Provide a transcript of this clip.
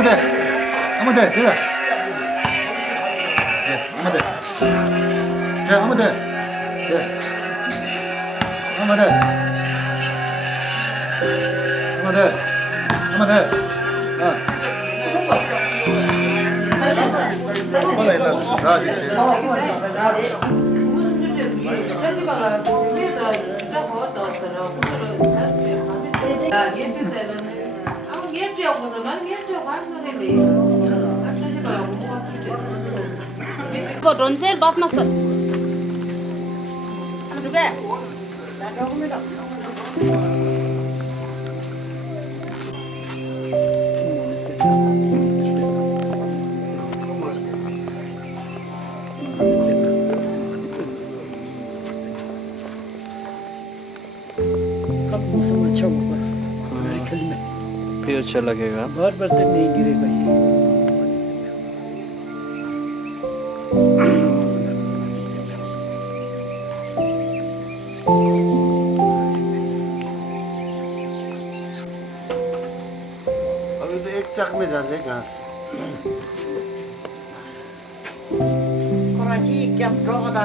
한번 더. 한 번 더. 됐다. 네, 한 번 더. 자, 한 번 더. 네. 한 번 더. 한 번 더. 한 번 더. Popola это радище. But don't sell back master. कब मौसम अच्छा होगा मेरे ख्याल में फिर अच्छा लगेगा। बार बार तक नहीं गिरेगा ये अभी तो एक चक में जान्छ घाँस कराची क्या रोगा